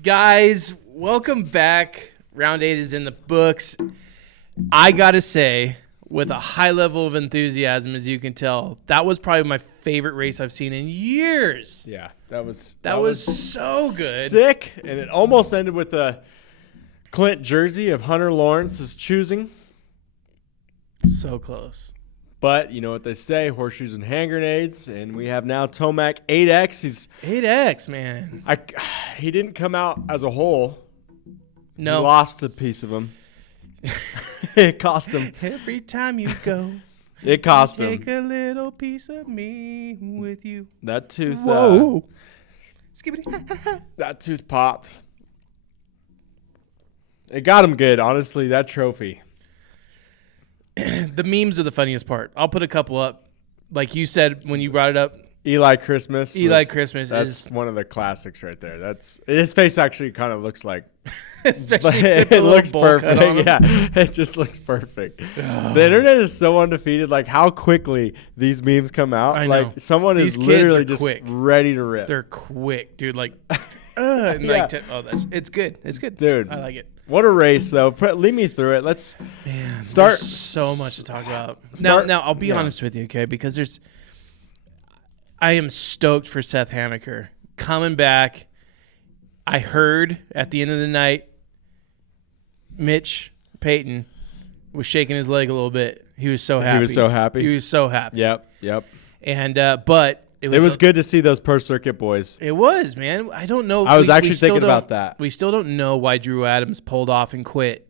Guys, welcome back. Round 8 is in the books. I gotta say, with a high level of enthusiasm, as you can tell, that was probably my favorite race I've seen in years. Yeah, that was so good. Sick, and it almost ended with a Clint jersey of Hunter Lawrence's choosing. So close. But you know what they say, horseshoes and hand grenades, and we have now Tomac 8X. He's 8X, man. He didn't come out as a whole. No. He lost a piece of him. It cost him. Every time you go, It cost him. take a little piece of me with you. That tooth. Whoa. That tooth popped. It got him good, honestly, that trophy. The memes are the funniest part. I'll put a couple up. Like you said when you brought it up. Eli Christmas. That's one of the classics right there. That's his face actually kind of looks like especially it looks perfect. Yeah, it just looks perfect. Oh. The internet is so undefeated. Like how quickly these memes come out. I know. Like someone these is literally just quick. ready to rip. They're quick, dude. Like, and yeah. It's good. It's good, dude. I like it. What a race, though. Lead me through it. Let's start. There's so much to talk about. Now, I'll be honest with you, okay? Because I am stoked for Seth Hamaker coming back. I heard at the end of the night, Mitch Payton was shaking his leg a little bit. He was so happy. He was so happy. Yep. And but it was good to see those pro circuit boys. It was, man. I don't know. I was actually thinking about that. We still don't know why Drew Adams pulled off and quit.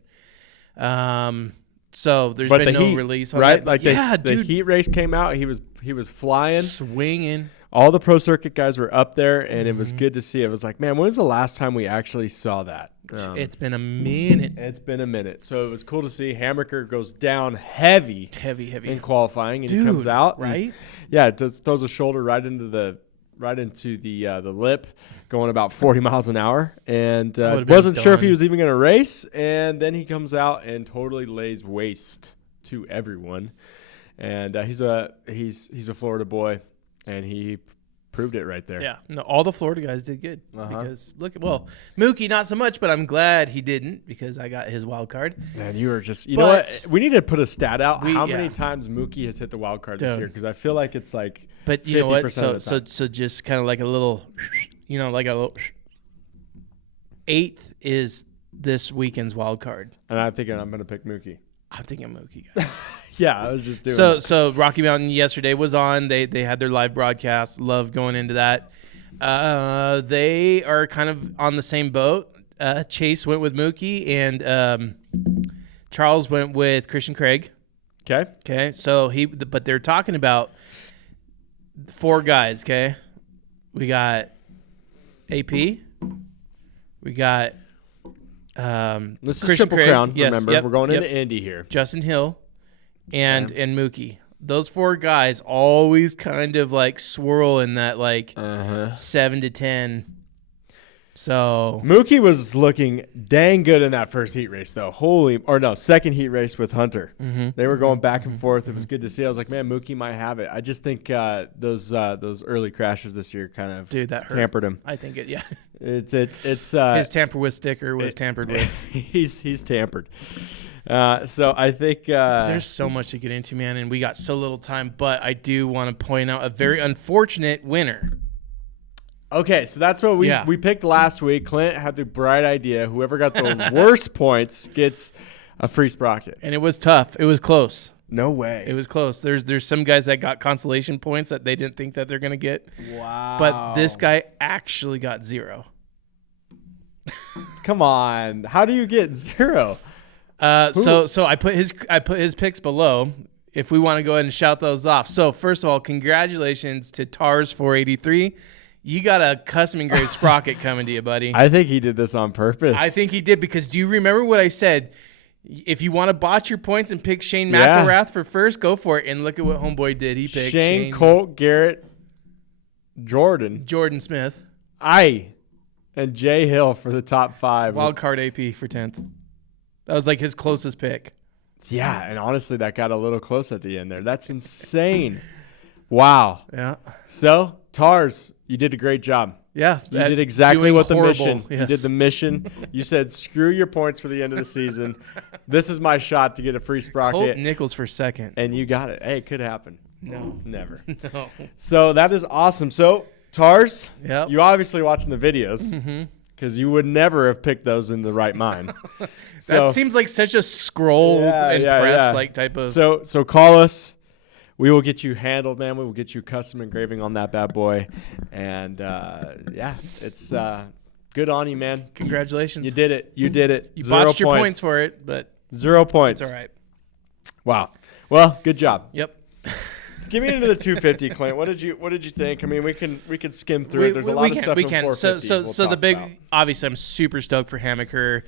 So there's been no release on right? that. Like the heat race came out. He was flying, swinging. All the pro circuit guys were up there, and it was good to see. It was like, man, when was the last time we actually saw that? It's been a minute. It's been a minute. So it was cool to see. Hamaker goes down heavy in qualifying, and he comes out. Right? And, throws a shoulder right into the lip, going about 40 miles an hour, and wasn't sure if he was even going to race. And then he comes out and totally lays waste to everyone. And he's a Florida boy, and he proved it right there. Yeah, no, all the Florida guys did good because Mookie not so much, but I'm glad he didn't because I got his wild card. Man, you were just know what? We need to put a stat out how many times Mookie has hit the wild card this year because I feel like it's like. But you know what? So just kind of like a little, like a little. 8th is this weekend's wild card, and I'm thinking I'm going to pick Mookie. I'm thinking Mookie, guys. Yeah, I was just doing So Rocky Mountain yesterday was on. They had their live broadcast. Love going into that. They are kind of on the same boat. Chase went with Mookie, and Charles went with Christian Craig. Okay. So but they're talking about 4 guys. Okay, we got AP. We got this is Christian Triple Craig. Crown. Yes, remember, we're going into Indy here. Justin Hill and Mookie. Those 4 guys always kind of like swirl in that 7 to 10. So Mookie was looking dang good in that first heat race, though. Second heat race with Hunter. They were going back and forth. It was good to see. I was like, man, Mookie might have it. I just think those early crashes this year kind of that hurt. Tampered him. I think it. Yeah. It's his tamper with sticker was tampered with. He's tampered. So I think there's so much to get into, man, and we got so little time. But I do want to point out a very unfortunate winner. Okay, so that's what we picked last week. Clint had the bright idea. Whoever got the worst points gets a free sprocket. And it was tough. It was close. No way. It was close. There's some guys that got consolation points that they didn't think that they're going to get. Wow. But this guy actually got 0. Come on. How do you get 0? So I put his picks below if we want to go ahead and shout those off. So first of all, congratulations to Tars 483. You got a custom engraved sprocket coming to you, buddy. I think he did this on purpose. I think he did because do you remember what I said? If you want to botch your points and pick Shane McElrath for first, go for it. And look at what homeboy did. He picked Shane Colt, Garrett, Jordan Smith, and Jay Hill for the top 5. Wild card AP for 10th. That was like his closest pick. Yeah, and honestly, that got a little close at the end there. That's insane. Wow. Yeah. So Tars, you did a great job. Yeah. You did exactly what the mission. Yes. You did the mission. You said, screw your points for the end of the season. This is my shot to get a free sprocket. Colt Nichols for second. And you got it. Hey, it could happen. No. Never. No. So that is awesome. So, Tars, Yep. you obviously watching the videos because you would never have picked those in the right mind. That seems like such a scroll and press like type of. So call us. We will get you handled, man. We will get you custom engraving on that bad boy. And, it's good on you, man. Congratulations. You did it. You did it. You 0 botched your points for it, but 0 points. it's all right. Wow. Well, good job. Yep. Give me into the 250, Clint. What did you think? I mean, we can skim through it. There's a lot of stuff in 450. So the big, obviously, I'm super stoked for Hammaker.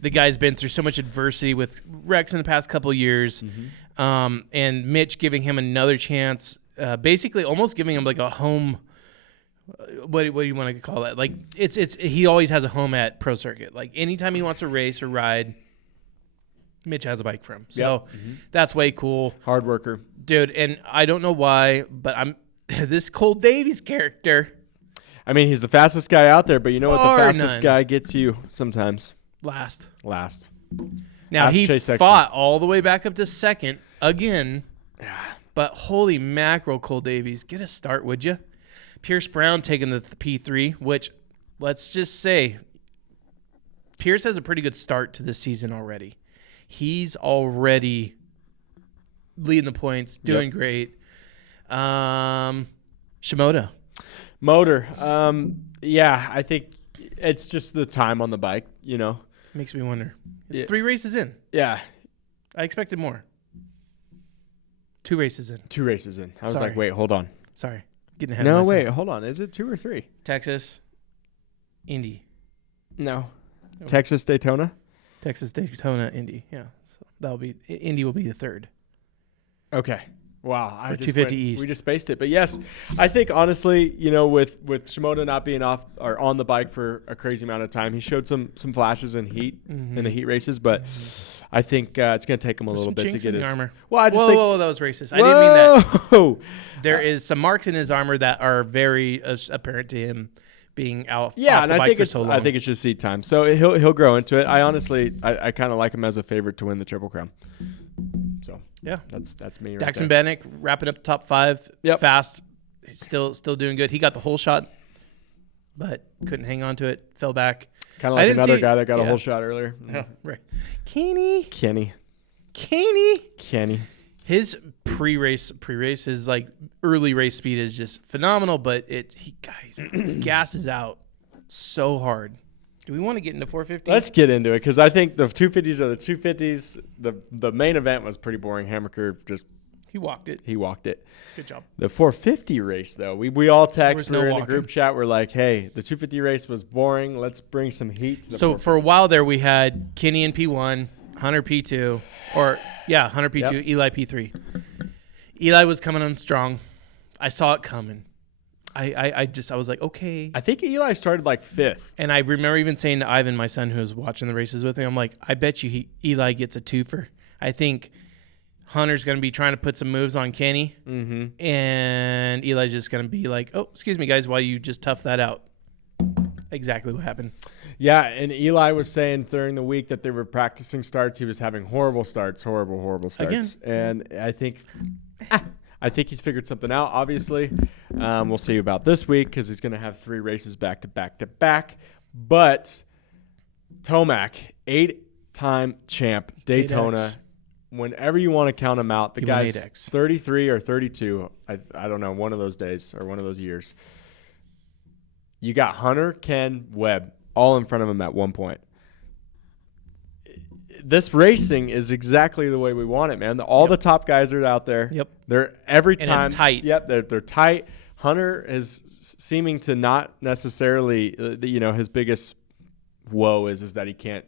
The guy's been through so much adversity with wrecks in the past couple of years, and Mitch giving him another chance, basically almost giving him like a home. What do you want to call that? Like it's he always has a home at Pro Circuit. Like anytime he wants to race or ride, Mitch has a bike for him. So that's way cool. Hard worker. Dude, and I don't know why, but I'm this Cole Davies character. I mean, he's the fastest guy out there, but you know what the fastest none. guy gets you sometimes? Last. Now, Ask he Chase Sexton. fought all the way back up to second again, but holy mackerel, Cole Davies. Get a start, would you? Pierce Brown taking the P3, which, let's just say, Pierce has a pretty good start to this season already. He's already leading the points, doing great. Shimoda. Motor. I think it's just the time on the bike, you know. Makes me wonder. Yeah. 3 races in. Yeah. I expected more. 2 races in. 2 races in. I was Sorry. like, wait, hold on. Sorry. Getting ahead of myself. Wait, hold on. Is it 2 or 3? Texas. Indy. No. Texas, Daytona? Texas, Daytona, Indy. Yeah. So that'll be Indy will be the 3rd. Okay. Wow. Or 250 East. We just spaced it. But yes, I think honestly, you know, with Shimoda not being off or on the bike for a crazy amount of time, he showed some flashes in heat in the heat races, but I think it's going to take him a little bit to get his armor. Well, I just think that was racist. I didn't mean that. There is some marks in his armor that are very apparent to him being out. Yeah, off and the I bike think for it's so long. I think it's just seed time. So he'll grow into it. I honestly I kind of like him as a favorite to win the Triple Crown. So yeah, that's me. Daxon there. Bennick wrapping up the top 5 fast. He's still doing good. He got the whole shot, but couldn't hang on to it. Fell back. Kind of like another guy that got a whole shot earlier. Oh, right. Kenny. His pre-race his like early race speed is just phenomenal, but he gasses out so hard. Do we want to get into 450? Let's get into it because I think the 250s are the 250s. The main event was pretty boring. Hammaker just he walked it. Good job. The 450 race though, we all text. We were in walking. a group chat. We're like, hey, the 250 race was boring. Let's bring some heat to the So for a while there, we had Kenny in P1, Hunter P2, Hunter P2, Eli P3. Eli was coming on strong. I saw it coming. I was like, okay. I think Eli started like 5th. And I remember even saying to Ivan, my son, who was watching the races with me, I'm like, I bet you Eli gets a twofer. I think Hunter's going to be trying to put some moves on Kenny, and Eli's just going to be like, oh, excuse me, guys, while you just tough that out. Exactly what happened. Yeah, and Eli was saying during the week that they were practicing starts. He was having horrible starts. Again. And I think he's figured something out, obviously. We'll see about this week because he's going to have 3 races back to back to back. But Tomac, 8-time champ, Daytona. 8X. Whenever you want to count him out, the He won guy's 8X. 33 or 32. I don't know, one of those days or one of those years. You got Hunter, Ken, Webb all in front of him at one point. This racing is exactly the way we want it, man. All the top guys are out there. Yep. They're every And time. it's tight. Yep, they're tight. Hunter is seeming to not necessarily, his biggest woe is that he can't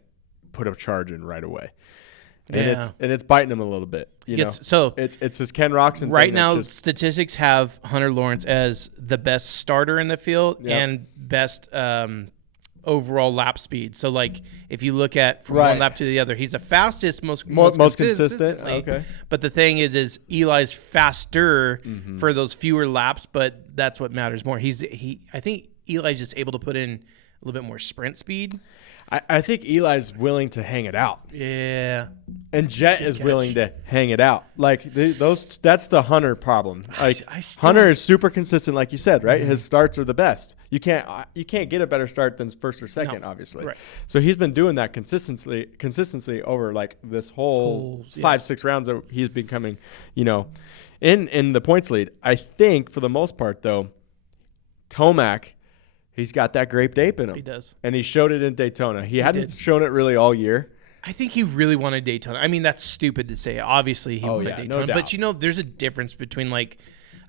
put a charge in right away. And it's biting him a little bit. So it's this Ken Roxon right thing now, statistics have Hunter Lawrence as the best starter in the field and best overall lap speed. So like if you look at from Right. one lap to the other, he's the fastest, most consistent. consistently. Okay. But the thing is Eli's faster for those fewer laps, but that's what matters more. I think Eli's just able to put in a little bit more sprint speed. I think Eli's willing to hang it out. Yeah. And Jet is willing to hang it out. Like that's the Hunter problem. Like Hunter is super consistent, like you said, right? His starts are the best. You can't get a better start than first or second, obviously. Right. So he's been doing that consistency over like this whole 5-6 rounds that he's becoming, in the points lead. I think for the most part though, Tomac, he's got that grape ape in him. He does. And he showed it in Daytona. He hadn't shown it really all year. I think he really wanted Daytona. I mean, that's stupid to say. Obviously, he wanted Daytona. No doubt. But, there's a difference between, like,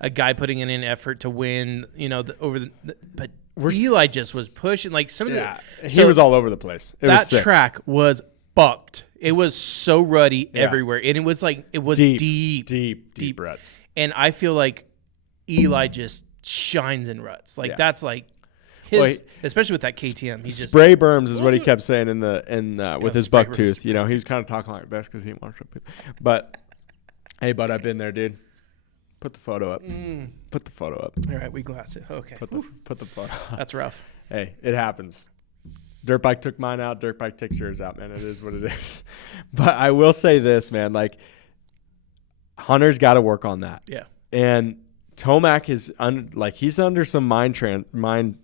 a guy putting in an effort to win, but Eli just was pushing. Like, some of he was all over the place. That track was bucked. It was so ruddy everywhere. And it was, deep ruts. And I feel like Eli just shines in ruts. Like, that's, like, especially with that KTM, he's just spray berms is what he kept saying with his buck tooth. He was kind of talking like this because he wanted to. But hey, bud, I've been there, dude. Put the photo up. Put the photo up. All right, we glassed it. Okay. Put the photo up. That's rough. Hey, it happens. Dirt bike took mine out. Dirt bike takes yours out, man. It is what it is. But I will say this, man. Like Hunter's got to work on that. Yeah. And Tomac is he's under some mind.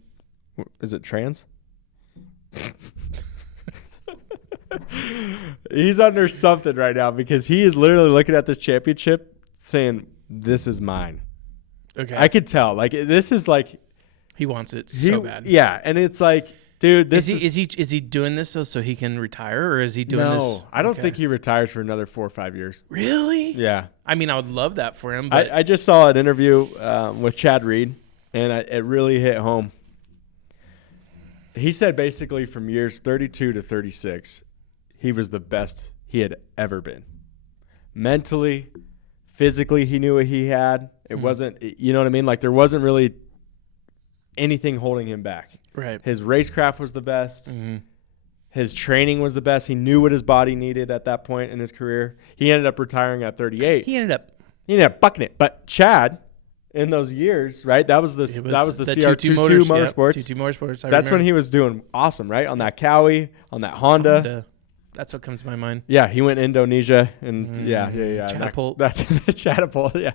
Is it trans? He's under something right now because he is literally looking at this championship saying, "This is mine." Okay. I could tell. Like this is like he wants it so bad. Yeah, and it's like, dude, is he doing this so he can retire, or is he doing this? No, I don't think he retires for another 4 or 5 years. Really? Yeah. I mean, I would love that for him. But I just saw an interview with Chad Reed, and it really hit home. He said basically from years 32 to 36, he was the best he had ever been. Mentally, physically, he knew what he had. It wasn't, you know what I mean? Like there wasn't really anything holding him back. Right. His racecraft was the best. His training was the best. He knew what his body needed at that point in his career. He ended up retiring at 38. He ended up bucking it. But Chad, in those years, right? That was the CR22 Motorsports. 22 Motorsports. That's when he was doing awesome, right? On that Cowie, on that Honda. That's what comes to my mind. Yeah, he went Indonesia and Catapult. That Catapult, yeah.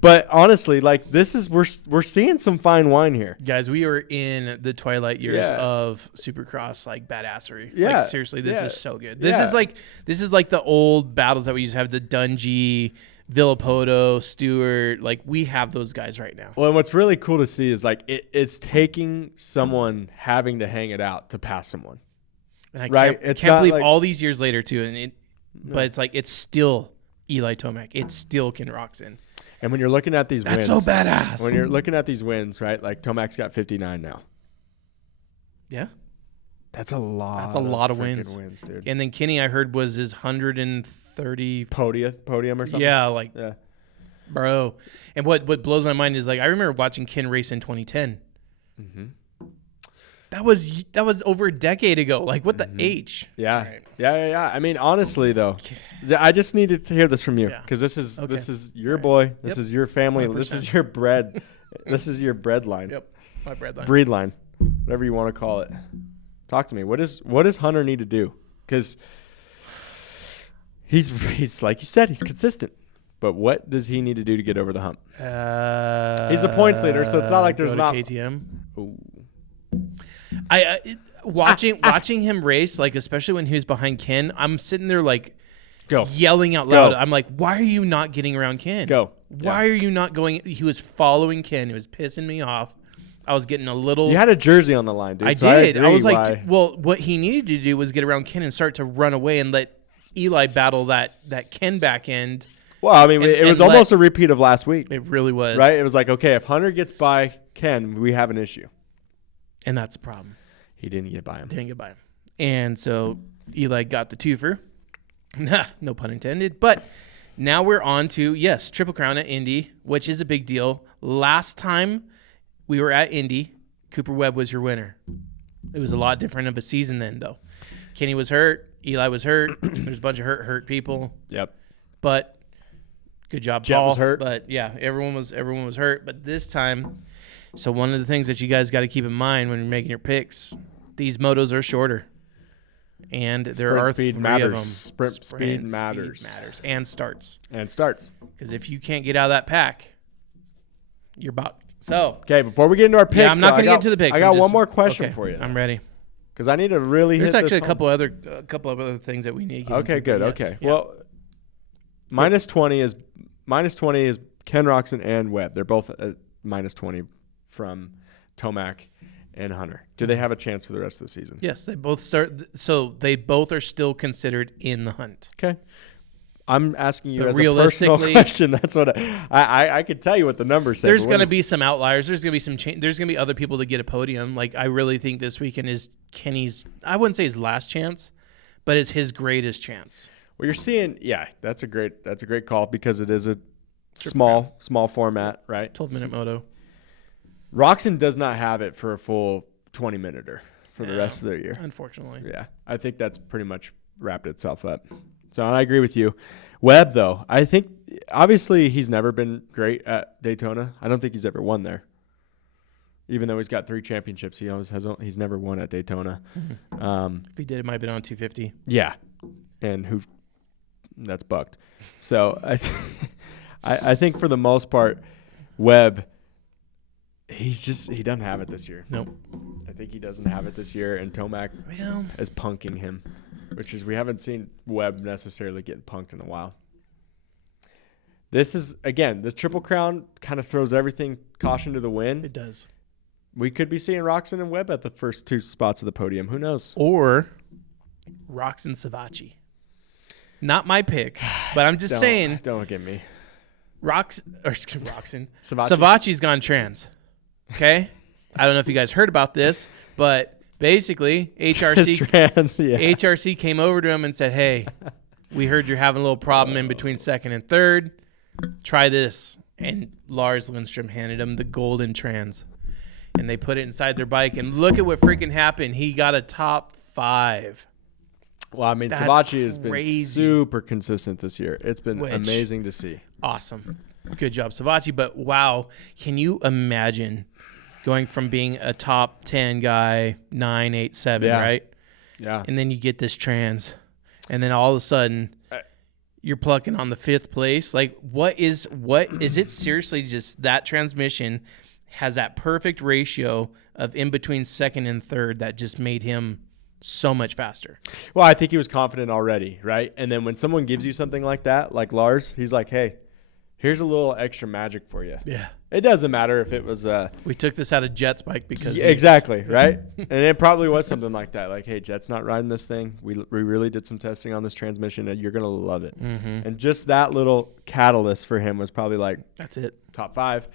But honestly, like we're seeing some fine wine here. Guys, we are in the twilight years of Supercross, like badassery. Yeah. Like seriously, this is so good. This is like the old battles that we used to have, the Dungey, Villapoto, Stewart. Like we have those guys right now. Well, and what's really cool to see is like it's taking someone having to hang it out to pass someone. And I can't believe all these years later too. But it's like it's still Eli Tomac. It's still Ken Roczen. And when you're looking at these wins, that's so badass. When you're looking at these wins, right? Like Tomac's got 59 now. Yeah, that's a lot. That's a lot of wins, dude. And then Kenny, I heard, was his 130 podium or something. Yeah, bro. And what blows my mind is like I remember watching Ken race in 2010. That was over a decade ago. Like what the H? Yeah. Right. Yeah. I mean, honestly though, I just needed to hear this from you because this is your boy. This is your family. 100%. This is your bread. This is your bread line. Yep, my bread line. Breed line, whatever you want to call it. Talk to me. What does Hunter need to do? Because he's like you said, he's consistent. But what does he need to do to get over the hump? He's the points leader, so it's not like there's not KTM. Ooh. Watching him race, like especially when he was behind Ken, I'm sitting there like yelling out loud. I'm like, why are you not getting around Ken? Why are you not going? He was following Ken. It was pissing me off. I was getting a little. You had a jersey on the line, dude. I did. I was like, well, what he needed to do was get around Ken and start to run away and let Eli battle that Ken back end. Well, I mean, it was almost a repeat of last week. It really was. Right? It was like, okay, if Hunter gets by Ken, we have an issue. And that's a problem. He didn't get by him. And so Eli got the twofer. No pun intended. But now we're on to, yes, Triple Crown at Indy, which is a big deal. Last time we were at Indy, Cooper Webb was your winner. It was a lot different of a season then, though. Kenny was hurt. Eli was hurt. There's a bunch of hurt people. Yep. But good job, Jet Paul. was hurt. But yeah, everyone was hurt. But this time, so one of the things that you guys got to keep in mind when you're making your picks, these motos are shorter. And there are speed 3 matters. of them. Sprint speed matters. And starts. Because if you can't get out of that pack, you're about. So okay, before we get into our picks, I'm not going to get into the picks. I got one more question for you. I'm ready. Because I need to really There's hit actually this a couple of other things that we need to get Okay, into, good. yes. Okay. Yeah. Well, minus 20 is Ken Roxon and Webb. They're both at minus 20 from Tomac and Hunter. Do they have a chance for the rest of the season? Yes, they both start. So they both are still considered in the hunt. Okay. I'm asking you But as a personal realistically- question. That's what I could tell you what the numbers say. There's going to be some outliers. There's going to be some there's going to be other people that get a podium. Like I really think this weekend is Kenny's. I wouldn't say his last chance, but it's his greatest chance. Well, you're seeing. Yeah, that's a great call because it is a small format, right? 12-minute moto. Roxon does not have it for a full 20-minuter for the rest of the year. Unfortunately. Yeah, I think that's pretty much wrapped itself up. So I agree with you. Webb, though, I think obviously he's never been great at Daytona. I don't think he's ever won there. Even though he's got 3 championships, he's never won at Daytona. Mm-hmm. If he did, it might have been on 250. Yeah, and that's bucked. So I think for the most part, Webb, he doesn't have it this year. Nope. I think he doesn't have it this year, and Tomac is punking him, which is we haven't seen Webb necessarily getting punked in a while. This is, again, this Triple Crown kind of throws everything caution to the wind. It does. We could be seeing Roxon and Webb at the first 2 spots of the podium. Who knows? Or Roxon Savacci. Not my pick, but I'm just saying. Don't get me. Roxon. Savacci's gone trans. Okay? I don't know if you guys heard about this, but basically HRC came over to him and said, hey, we heard you're having a little problem in between second and third. Try this. And Lars Lindstrom handed him the golden trans. And they put it inside their bike. And look at what freaking happened. He got a top 5. Well, I mean, Savacci has been super consistent this year. It's been amazing to see. Awesome. Good job, Savacci. But, wow, can you imagine going from being a top 10 guy, 9, 8, 7, right? Yeah. And then you get this trans. And then all of a sudden, you're plucking on the 5th place. Like, what is it seriously just that transmission has that perfect ratio of in between second and third that just made him so much faster? Well, I think he was confident already, right? And then when someone gives you something like that, like Lars, he's like, hey, here's a little extra magic for you. Yeah. It doesn't matter if it was we took this out of Jet's bike because exactly, right? And it probably was something like that. Like, hey, Jet's not riding this thing. We really did some testing on this transmission, and you're going to love it. Mm-hmm. And just that little catalyst for him was probably like, that's it. Top 5.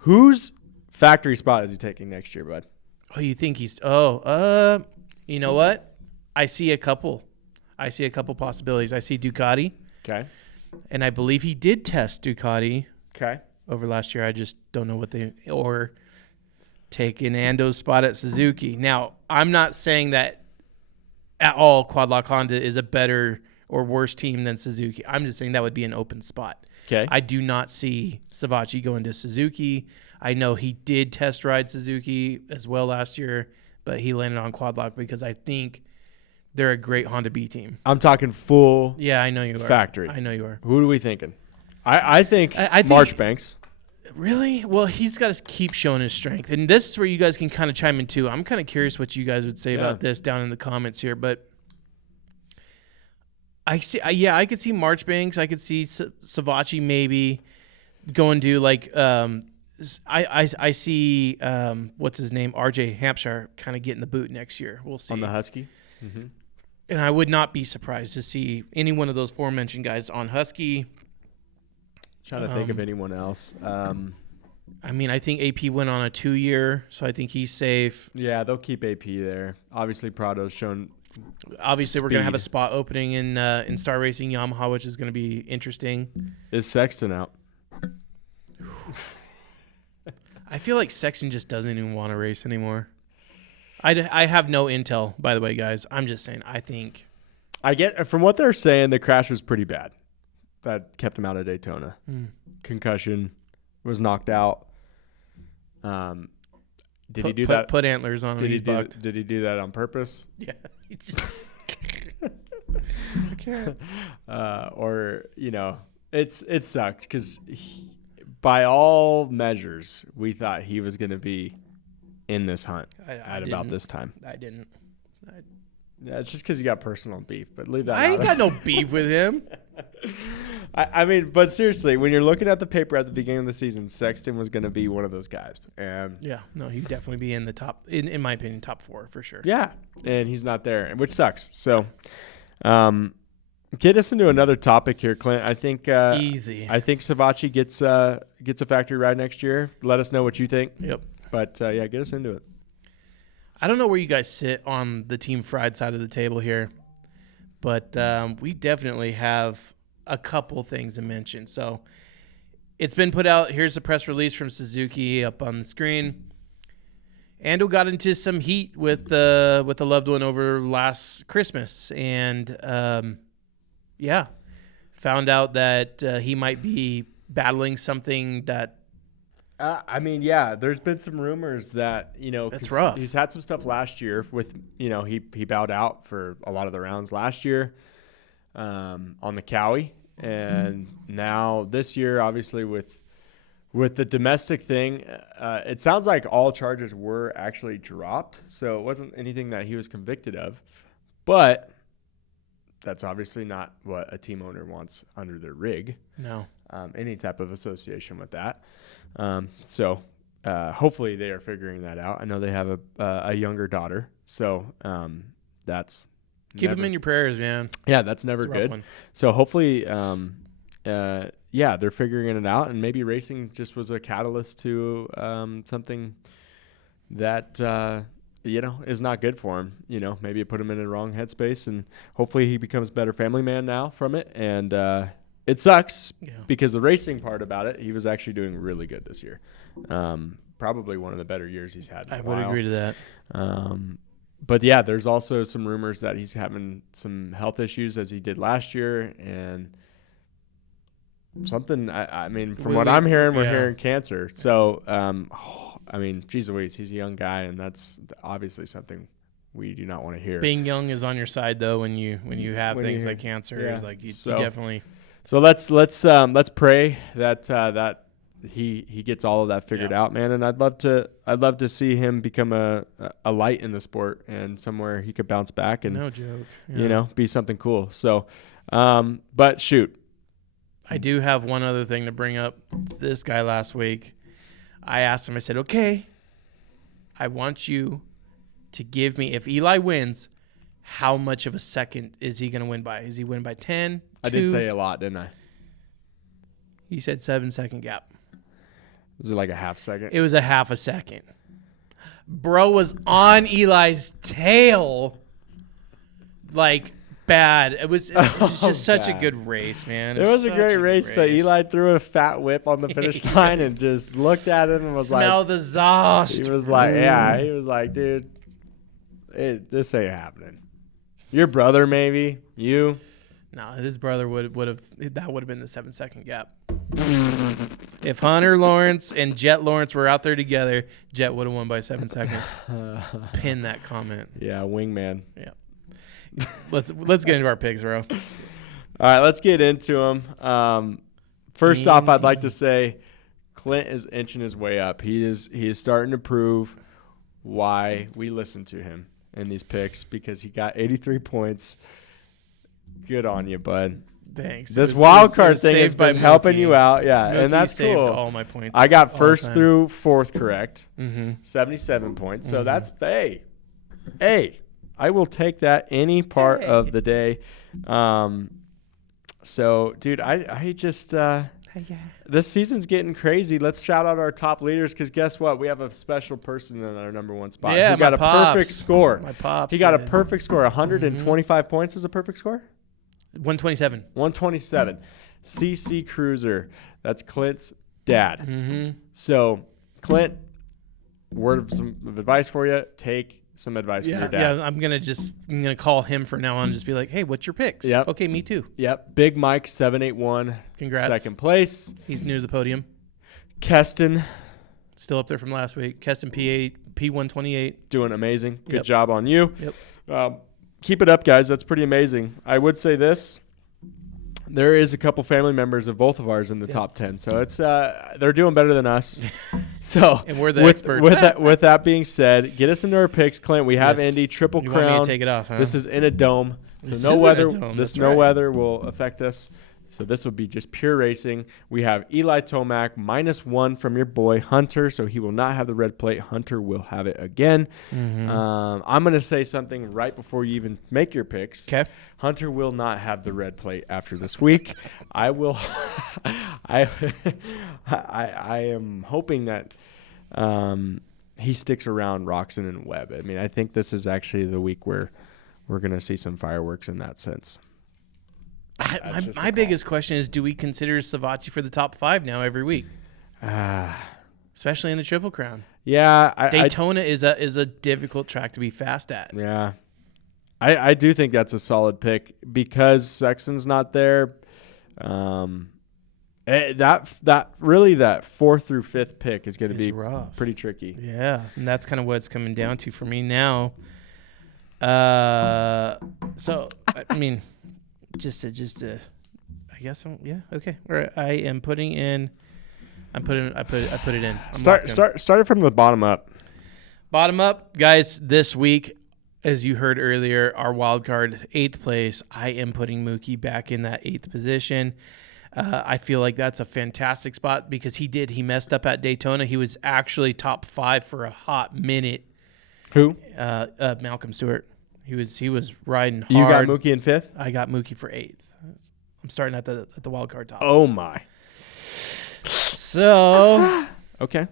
Whose factory spot is he taking next year, bud? Oh, you think he's you know what? I see a couple possibilities. I see Ducati. Okay. And I believe he did test Ducati. Okay. Over last year. I just don't know or taking Ando's spot at Suzuki. Now, I'm not saying that at all Quadlock Honda is a better or worse team than Suzuki. I'm just saying that would be an open spot. Okay. I do not see Savacci going to Suzuki. I know he did test ride Suzuki as well last year, but he landed on Quadlock because I think they're a great Honda B team. I'm talking full I know you are. Factory. I know you are. Who are we thinking? I think Marchbanks. Really? Well, he's got to keep showing his strength. And this is where you guys can kind of chime in too. I'm kind of curious what you guys would say about this down in the comments here. But I could see Marchbanks. I could see Savacci maybe going to like I see what's his name, RJ Hampshire, kind of getting the boot next year. We'll see. On the Husky? Mm-hmm. And I would not be surprised to see any one of those aforementioned guys on Husky. Trying to think of anyone else. I mean, I think AP went on a 2-year, so I think he's safe. Yeah, they'll keep AP there. Obviously, Prado's shown. Obviously, we're going to have a spot opening in Star Racing Yamaha, which is going to be interesting. Is Sexton out? I feel like Sexton just doesn't even want to race anymore. I have no intel, by the way, guys. I'm just saying. I get from what they're saying, the crash was pretty bad. That kept him out of Daytona. Concussion, was knocked out. Did he do that? Put antlers on him. Did he do that on purpose? Yeah. Or it sucked because by all measures we thought he was going to be in this hunt at about this time. I didn't. Yeah, it's just because you got personal beef, but leave that. I ain't got no beef with him. I mean, but seriously, when you're looking at the paper at the beginning of the season, Sexton was going to be one of those guys, and he'd definitely be in the top, in my opinion, top 4 for sure. Yeah, and he's not there, which sucks. So, get us into another topic here, Clint. I think easy. I think Savatgy gets a factory ride next year. Let us know what you think. Yep. But get us into it. I don't know where you guys sit on the Team Fried side of the table here, but we definitely have a couple things to mention. So it's been put out. Here's a press release from Suzuki up on the screen. Ando got into some heat with a loved one over last Christmas, and found out that he might be battling something that. There's been some rumors that, that's rough. He's had some stuff last year with, he bowed out for a lot of the rounds last year on the Cowie. And now this year, obviously with the domestic thing, it sounds like all charges were actually dropped. So it wasn't anything that he was convicted of. But that's obviously not what a team owner wants under their rig. No. Any type of association with that. So hopefully they are figuring that out. I know they have a younger daughter. So that's keep them in your prayers, man. Yeah, that's never good. One. So hopefully, they're figuring it out. And maybe racing just was a catalyst to something that, is not good for him. Maybe it put him in a wrong headspace. And hopefully he becomes a better family man now from it. And it sucks because the racing part about it, he was actually doing really good this year. Probably one of the better years he's had in a while. I would agree to that. But there's also some rumors that he's having some health issues as he did last year, and something. From what I'm hearing, we're hearing cancer. So, geez Louise, he's a young guy, and that's obviously something we do not want to hear. Being young is on your side though when you have things like cancer. Yeah. Like you definitely. So let's pray that he gets all of that figured out, man. And I'd love to see him become a light in the sport and somewhere he could bounce back and no joke, be something cool. So, but shoot, I do have one other thing to bring up. This guy last week, I asked him. I said, "Okay, I want you to give me if Eli wins, how much of a second is he going to win by? Is he win by 10? I did say a lot, didn't I? He said 7-second gap. Was it like a half second? It was a half a second. Bro was on Eli's tail like bad. It was just such a good race, man. It was a great race, but Eli threw a fat whip on the finish line and just looked at him and was Smell the exhaust. He was like, dude, this ain't happening. Your brother, maybe. You. No, his brother would have been the 7-second gap. If Hunter Lawrence and Jet Lawrence were out there together, Jet would have won by 7 seconds. Pin that comment. Yeah, wingman. Yeah. Let's get into our picks, bro. All right, let's get into them. First off, I'd like to say Clint is inching his way up. He is starting to prove why we listen to him in these picks because he got 83 points. Good on you, bud. Thanks. This wild card thing has been helping you out. Yeah, Mookie and that's saved cool. all my points. I got first through fourth correct. 77 points. So that's hey, I will take that any part of the day. So, dude, I just this season's getting crazy. Let's shout out our top leaders because guess what? We have a special person in our number one spot. Yeah, he got perfect score. My pops. He got a perfect score. 125 points is a perfect score? 127. 127. CC Cruiser. That's Clint's dad. So, Clint, word of some advice for you. Take some advice from Yeah, your dad. yeah. I'm gonna call him from now on and just be like, hey, what's your picks? Yep. Okay, me too. Yep. Big Mike 781. Congrats. Second place. He's new to the podium. Keston. Still up there from last week. Keston P128. Doing amazing. Good Yep. job on you. Yep. Keep it up, guys. That's pretty amazing. I would say this. There is a couple family members of both of ours in the top 10. So it's they're doing better than us. So and we're the experts. With that being said, get us into our picks, Clint. We have Indy Triple you Crown. Want me to take it off, huh? This is in a dome. So This no is weather. in a dome, This that's no right. weather will affect us. So this will be just pure racing. We have Eli Tomac -1 from your boy Hunter, so he will not have the red plate. Hunter will have it again. Mm-hmm. I'm going to say something right before you even make your picks. Okay. Hunter will not have the red plate after this week. I will. I am hoping that he sticks around Roxon and Webb. I mean, I think this is actually the week where we're going to see some fireworks in that sense. My biggest question is, do we consider Savatgy for the top 5 now every week? Especially in the Triple Crown. Yeah. Daytona is a difficult track to be fast at. Yeah. I do think that's a solid pick because Sexton's not there. That 4th through 5th pick is going to be rough. Pretty tricky. Yeah, and that's kind of what it's coming down to for me now. So I mean, just I guess okay. All right, I am putting in. I put it in. Start it from the bottom up. Bottom up, guys. This week, as you heard earlier, our wild card 8th place. I am putting Mookie back in that 8th position. I feel like that's a fantastic spot because he messed up at Daytona. He was actually top 5 for a hot minute. Who? Malcolm Stewart. He was riding hard. You got Mookie in 5th? I got Mookie for 8th. I'm starting at the wild card top. Oh my. So okay.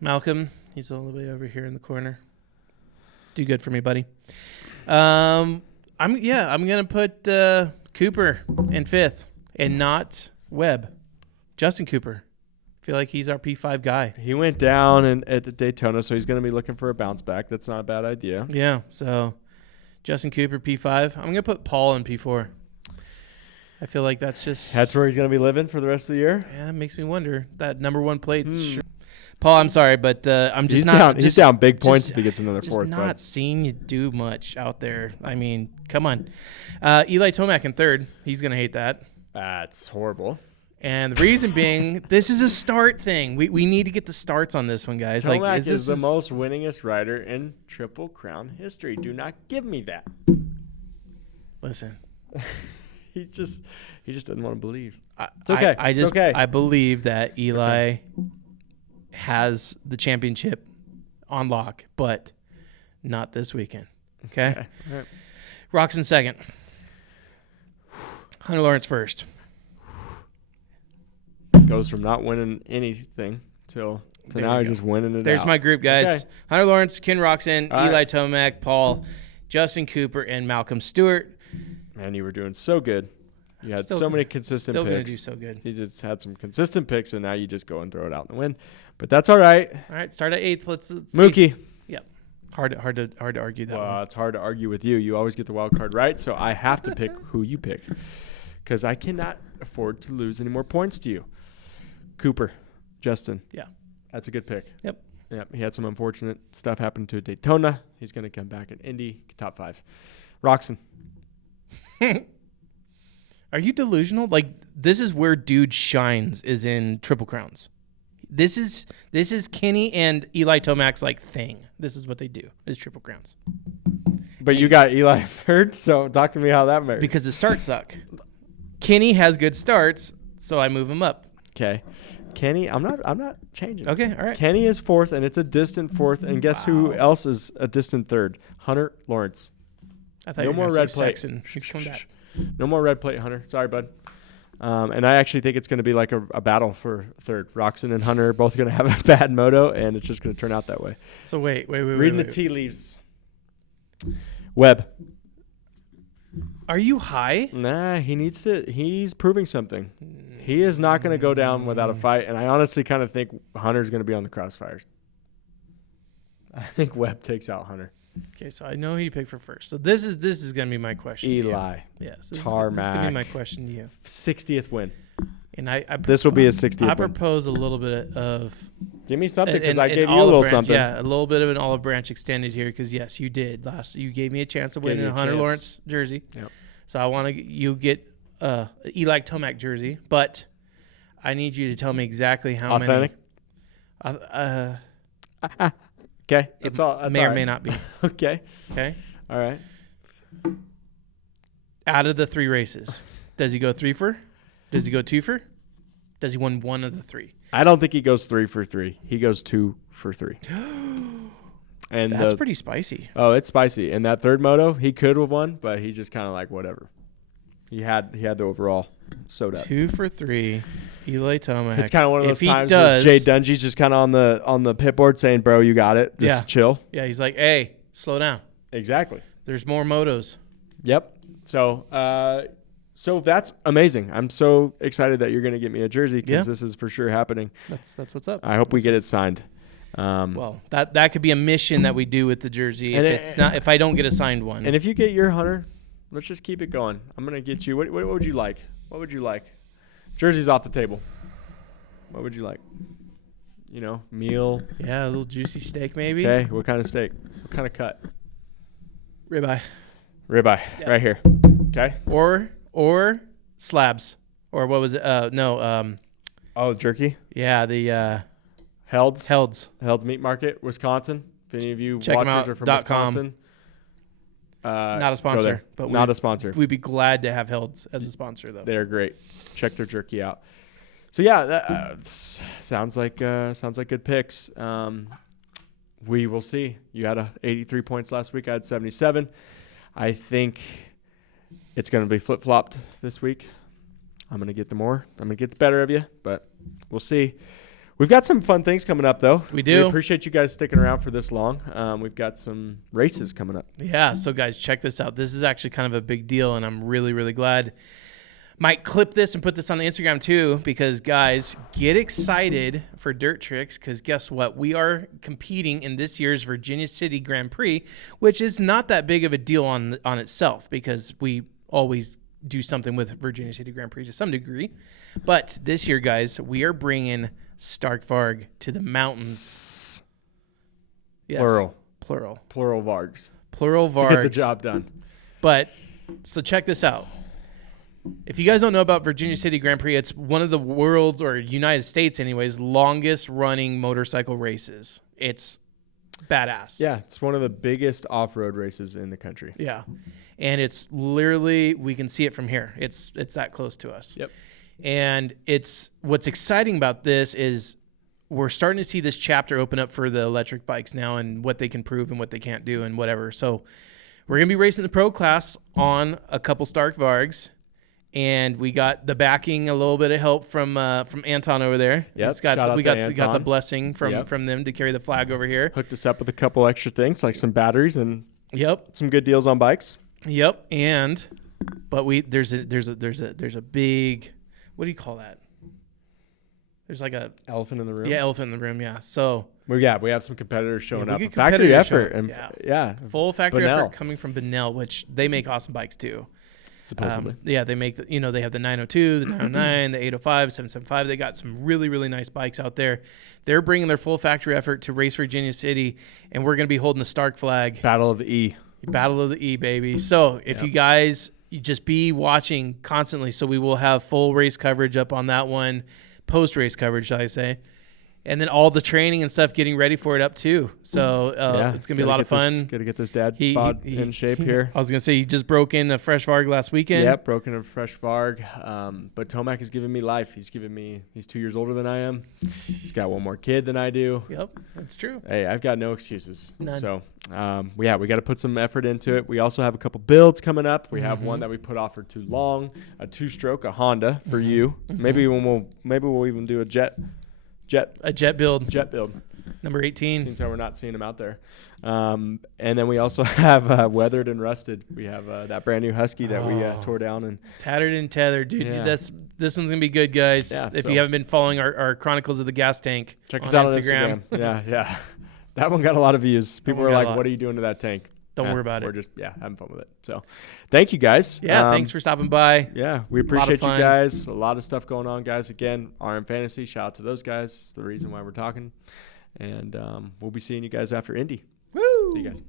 Malcolm, he's all the way over here in the corner. Do good for me, buddy. I'm gonna put Cooper in 5th and not Webb. Justin Cooper. I feel like he's our P5 guy. He went down at the Daytona, so he's going to be looking for a bounce back. That's not a bad idea. Yeah, so Justin Cooper, P5. I'm going to put Paul in P4. I feel like that's where he's going to be living for the rest of the year? Yeah, it makes me wonder. That number 1 plate's sure. Paul, I'm sorry, but I'm just he's down big points if he gets another 4th. Not seeing you do much out there. I mean, come on. Eli Tomac in 3rd. He's going to hate that. That's horrible. And the reason being, this is a start thing. We need to get the starts on this one, guys. Tomac is the most winningest rider in Triple Crown history. Do not give me that. Listen. he just doesn't want to believe. It's okay. I believe that Eli has the championship on lock, but not this weekend. Okay? All right. Roxon 2nd. Hunter Lawrence 1st. Goes from not winning anything to now he's just winning it. There's my group, guys. Okay. Hunter Lawrence, Ken Roxon, All Eli right. Tomac, Paul, Justin Cooper, and Malcolm Stewart. Man, you were doing so good. You had so many consistent picks. Still going to do so good. You just had some consistent picks, and now you just go and throw it out in the wind. But that's all right. All right, start at 8th. Let's Mookie. See. Yep. Hard to argue that. Well, it's hard to argue with you. You always get the wild card right, so I have to pick who you pick because I cannot afford to lose any more points to you. Cooper, Justin. Yeah. That's a good pick. Yep. He had some unfortunate stuff happen to Daytona. He's going to come back at Indy, top 5. Roxon. Are you delusional? Like, this is where dude shines, is in Triple Crowns. This is Kenny and Eli Tomac's thing. This is what they do, is Triple Crowns. But you got Eli 3rd, so talk to me how that matters. Because the starts suck. Kenny has good starts, so I move him up. Okay. Kenny, I'm not changing. Okay, all right. Kenny is 4th, and it's a distant 4th. And guess who else is a distant 3rd? Hunter Lawrence. I thought no more red plate. He's coming back. No more red plate, Hunter. Sorry, bud. And I actually think it's going to be like a battle for 3rd. Roxon and Hunter are both going to have a bad moto, and it's just going to turn out that way. So wait. Reading the tea leaves. Webb. Are you high? Nah, he needs to. He's proving something. He is not going to go down without a fight, and I honestly kind of think Hunter's going to be on the crossfires. I think Webb takes out Hunter. Okay, so I know who you picked for first. So this is going to be my question. Eli. Yes. Tarmac. This is going to be my question to you. 60th win. And this will be a 60th win. I propose a little bit of... Give me something because I gave you a little something. Yeah, a little bit of an olive branch extended here because, yes, you did. You gave me a chance of winning a Hunter Lawrence jersey. Yep. So I want you get Eli Tomac jersey, but I need you to tell me exactly how many. Authentic? Okay. That's all. That's may all or right. may not be. Okay. Okay. All right. Out of the 3 races, does he go 3 for? Does he go 2 for? Does he win one of the 3? I don't think he goes 3 for 3. He goes 2 for 3. And that's pretty spicy. Oh, it's spicy. And that third moto, he could have won, but he just kind of like whatever. He had the overall sewed up. 2 for 3, Eli Tomac. It's kind of one of those times where Jay Dungy's just kind of on the pit board saying, "Bro, you got it. Just chill." Yeah, he's like, "Hey, slow down." Exactly. There's more motos. Yep. So that's amazing. I'm so excited that you're going to get me a jersey because this is for sure happening. That's what's up. I hope we get it signed. Well, that could be a mission that we do with the jersey. If I don't get a signed one. And if you get your Hunter, let's just keep it going. I'm going to get you. What would you like? What would you like? Jersey's off the table. What would you like? Meal. Yeah, a little juicy steak maybe. Okay. What kind of steak? What kind of cut? Ribeye. Ribeye. Yeah. Right here. Okay. Or slabs. Or what was it? Jerky? Yeah, the Held's Meat Market, Wisconsin. If any of you watchers are from Wisconsin. Not a sponsor. But not a sponsor. We'd be glad to have Held's as a sponsor, though. They're great. Check their jerky out. So, yeah, that sounds like good picks. We will see. You had 83 points last week. I had 77. I think it's going to be flip-flopped this week. I'm going to get the better of you, but we'll see. We've got some fun things coming up, though. We do. We appreciate you guys sticking around for this long. We've got some races coming up. Yeah, so, guys, check this out. This is actually kind of a big deal, and I'm really, really glad. Might clip this and put this on the Instagram, too, because, guys, get excited for Dirt Tricks because guess what? We are competing in this year's Virginia City Grand Prix, which is not that big of a deal on itself because we always do something with Virginia City Grand Prix to some degree. But this year, guys, we are bringing Stark Varg to the mountains. Yes. Plural Vargs. Plural Vargs. To get the job done. But, so check this out. If you guys don't know about Virginia City Grand Prix, it's one of the world's, or United States anyways, longest running motorcycle races. It's badass. Yeah, it's one of the biggest off-road races in the country. Yeah. And it's literally, we can see it from here. It's that close to us. Yep. And what's exciting about this is we're starting to see this chapter open up for the electric bikes now and what they can prove and what they can't do and whatever. So we're going to be racing the pro class on a couple Stark Vargs. And we got the backing, a little bit of help from Anton over there. Yep. We got the blessing from them to carry the flag over here. Hooked us up with a couple extra things like some batteries and some good deals on bikes. Yep. But there's a big, what do you call that? There's like a elephant in the room. Yeah, elephant in the room. Yeah. So we have some competitors showing up. Factory effort full factory effort coming from Benell, which they make awesome bikes too. Supposedly. They make, they have the 902, the 909, the 805, 775. They got some really, really nice bikes out there. They're bringing their full factory effort to race Virginia City, and we're going to be holding the Stark flag. Battle of the E. Battle of the E, baby. So if you guys, just be watching constantly, so we will have full race coverage up on that one, post-race coverage, shall I say. And then all the training and stuff getting ready for it up too. So it's going to be a lot of fun. Got to get this dad bod in shape here. I was going to say he just broke in a fresh Varg last weekend. Yep, broke in a fresh Varg. But Tomac has given me life. He's 2 years older than I am. He's got one more kid than I do. Yep, that's true. Hey, I've got no excuses. None. So, we got to put some effort into it. We also have a couple builds coming up. We have one that we put off for too long, a 2-stroke, a Honda for you. Maybe we'll even do a jet build. Number 18. Seems how we're not seeing them out there. And then we also have Weathered and Rusted. We have that brand new Husky that we tore down and tattered and tethered, dude. Yeah. This one's gonna be good, guys. Yeah, if you haven't been following our Chronicles of the Gas Tank, check us out on Instagram. Yeah. That one got a lot of views. People were like, what are you doing to that tank? Don't worry about it. We're just, having fun with it. So thank you guys. Yeah, thanks for stopping by. Yeah, we appreciate you guys. A lot of stuff going on, guys. Again, RM Fantasy, shout out to those guys. It's the reason why we're talking. And we'll be seeing you guys after Indy. Woo! See you guys.